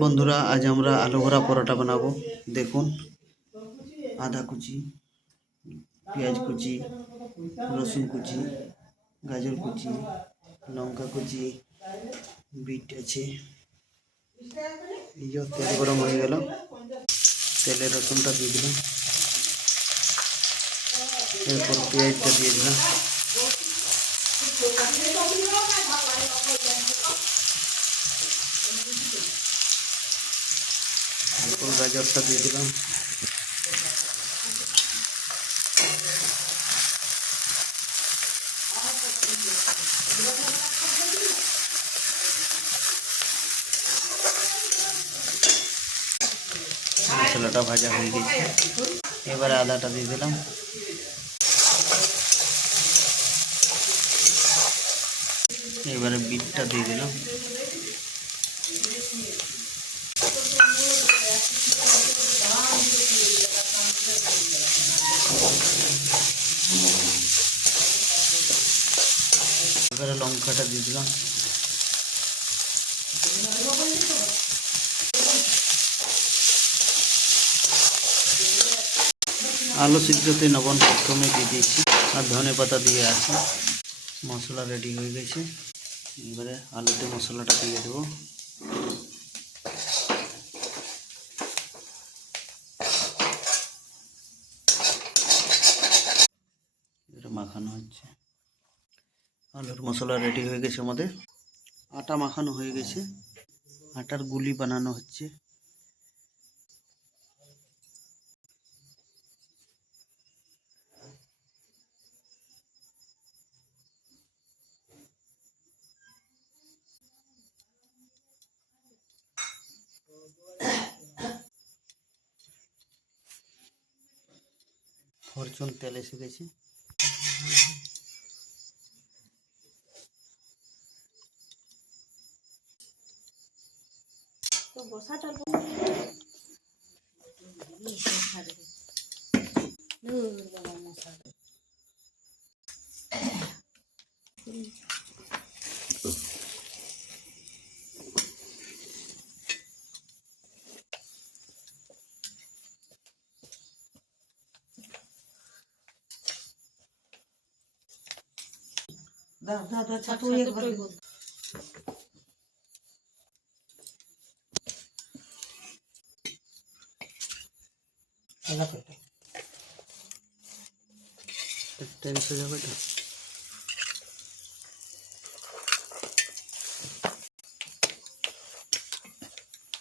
বন্ধুরা আজ আমরা আলু ভরা পরোটা বানাবো। দেখুন, আদা কুচি, পেঁয়াজ কুচি, রসুন কুচি, গাজর কুচি, লঙ্কা কুচি, বিট আছে। এই যে তেল গরম হয়ে গেল, তেলে রসুনটা দিয়ে দিলাম, এরপর পেঁয়াজটা দিয়ে দিলাম, এরপর গাজরটা দিয়ে দিলাম, মশলাটা ভাজা হয়ে গেছে। এবারে আদাটা দিয়ে দিলাম, এবারে বিটটা দিয়ে দিলাম, এবারে লঙ্কাটা দিয়ে দিলাম, আলু সিদ্ধতে লবণ প্রথমে দিয়ে দিয়েছি আর ধনে পাতা দিয়ে আছে। মশলা রেডি হয়ে গেছে, এবারে আলুতে মশলাটা দিয়ে দেবো। এবারে মাখানো হচ্ছে। আলুর মশলা রেডি হয়ে গেছে আমাদের। আটা মাখানো হয়ে গেছে, আটার গুলি বানানো হচ্ছে। ফরচুন তেল এসে গেছে, তো বসাটা দাদা ছাতু একবার টেন্স হয়ে যাবে।